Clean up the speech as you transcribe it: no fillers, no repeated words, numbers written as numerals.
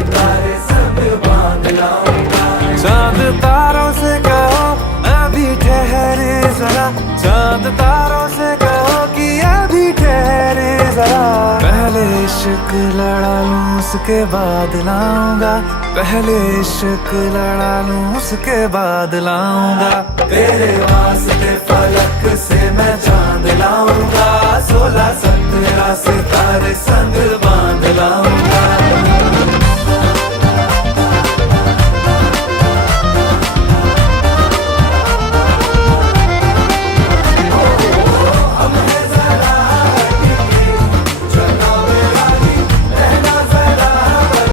सितारे संग बांध लाऊंगा। चांद तारों से कहो अभी ठहरे जरा, चांद तारों से कहो कि अभी ठहरे जरा। पहले इश्क लड़ा लूं उसके बाद लाऊंगा, पहले इश्क लड़ा लूं उसके बाद लाऊंगा। तेरे वास्ते फलक से मैं चांद लाऊंगा, 16-17 सितारे संग बांध लाऊंगा।